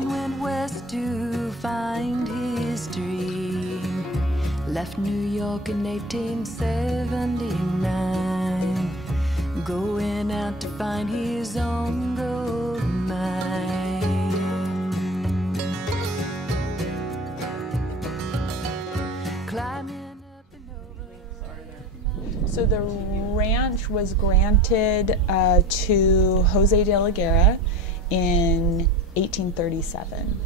man went west to find his dream. Left New York in 1879, going out to find his own gold mine. Climbing up and over. So the ranch was granted to Jose de la Guerra in 1837,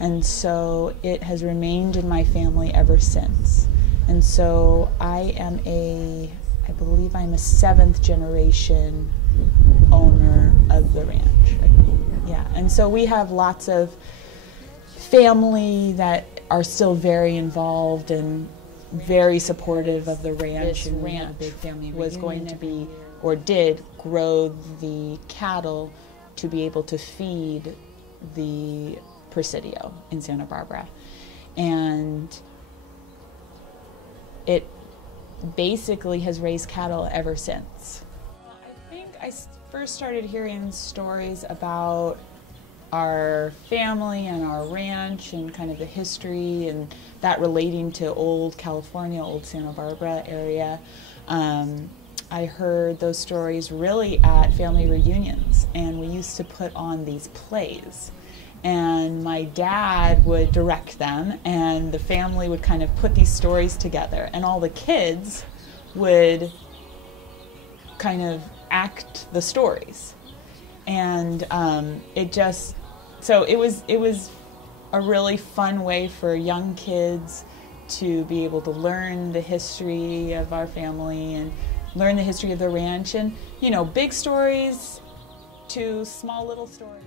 and so it has remained in my family ever since. And so I believe I'm a seventh generation owner of the ranch. Yeah, and so we have lots of family that are still very involved and very supportive of the ranch. And ranch was going to be, or did, grow the cattle to be able to feed the Presidio in Santa Barbara. And it basically has raised cattle ever since. I think I first started hearing stories about our family and our ranch and kind of the history and that relating to old California, old Santa Barbara area. I heard those stories really at family reunions, and we used to put on these plays. And my dad would direct them, and the family would kind of put these stories together, and all the kids would kind of act the stories. And it was a really fun way for young kids to be able to learn the history of our family and learn the history of the ranch, and, you know, big stories to small little stories.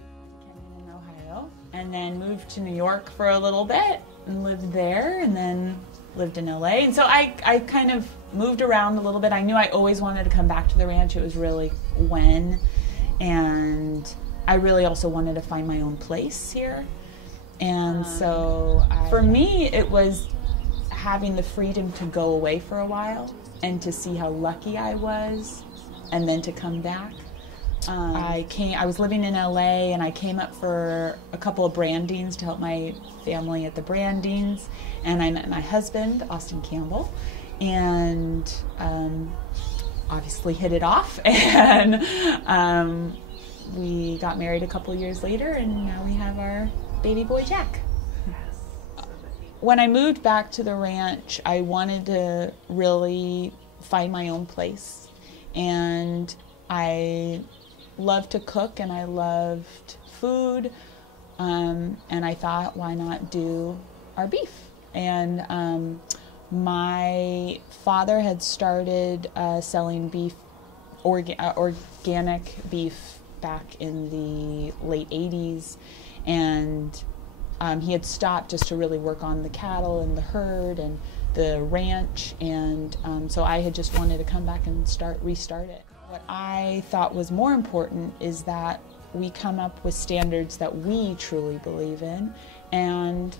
In Ohio, and then moved to New York for a little bit and lived there, and then lived in LA. And so I kind of moved around a little bit. I knew I always wanted to come back to the ranch. It was really when, and I really also wanted to find my own place here. And so for me, it was having the freedom to go away for a while and to see how lucky I was, and then to come back. I was living in LA, and I came up for a couple of brandings to help my family at the brandings, and I met my husband, Austin Campbell, and obviously hit it off, and we got married a couple years later, and now we have our baby boy Jack. When I moved back to the ranch, I wanted to really find my own place, and I loved to cook, and I loved food, and I thought, why not do our beef? And my father had started selling beef, organic beef, back in the late 80s, and he had stopped just to really work on the cattle and the herd and the ranch, and so I had just wanted to come back and restart it. What I thought was more important is that we come up with standards that we truly believe in, and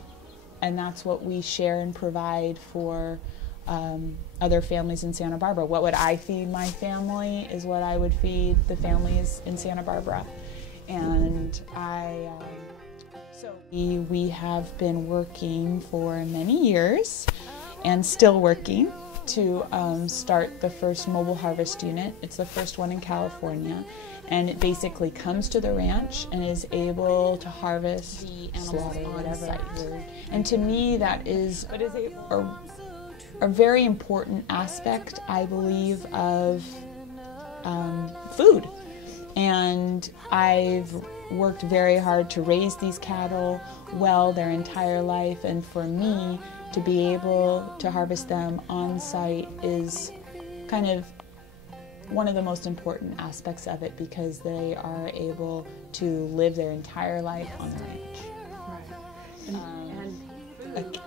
that's what we share and provide for other families in Santa Barbara. What would I feed my family is what I would feed the families in Santa Barbara. And so we have been working for many years, and still working, to start the first mobile harvest unit. It's the first one in California, and it basically comes to the ranch and is able to harvest the animals on site. And to me, that is a very important aspect, I believe, of food. And I've worked very hard to raise these cattle well their entire life, and for me to be able to harvest them on site is kind of one of the most important aspects of it, because they are able to live their entire life on the ranch. Right.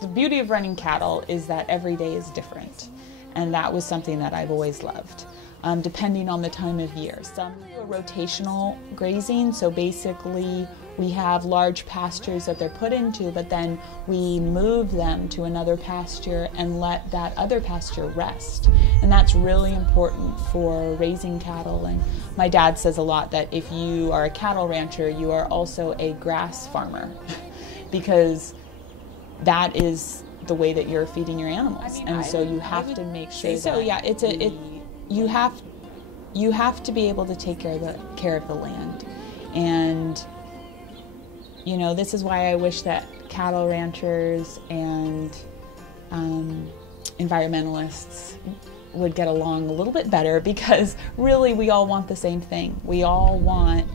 The beauty of running cattle is that every day is different, and that was something that I've always loved. Depending on the time of year. Some do a rotational grazing, so basically we have large pastures that they're put into, but then we move them to another pasture and let that other pasture rest. And that's really important for raising cattle. And my dad says a lot that if you are a cattle rancher, you are also a grass farmer because that is the way that you're feeding your animals. And so you have to make sure that, so yeah, you have to be able to take care of the land. And you know, this is why I wish that cattle ranchers and environmentalists would get along a little bit better, because really we all want the same thing. We all want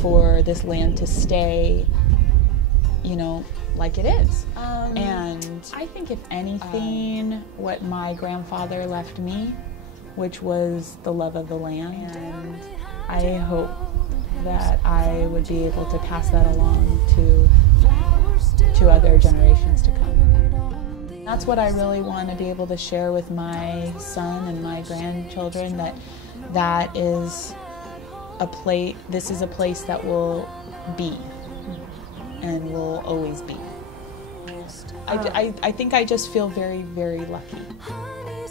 for this land to stay, you know, like it is. And I think if anything, what my grandfather left me, which was the love of the land, and I hope that I would be able to pass that along to other generations to come. That's what I really want to be able to share with my son and my grandchildren, that is a place, this is a place that will be and will always be. I think I just feel very, very lucky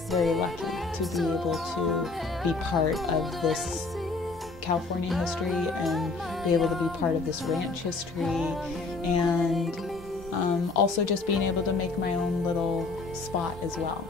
to be able to be part of this California history and be able to be part of this ranch history, and also just being able to make my own little spot as well.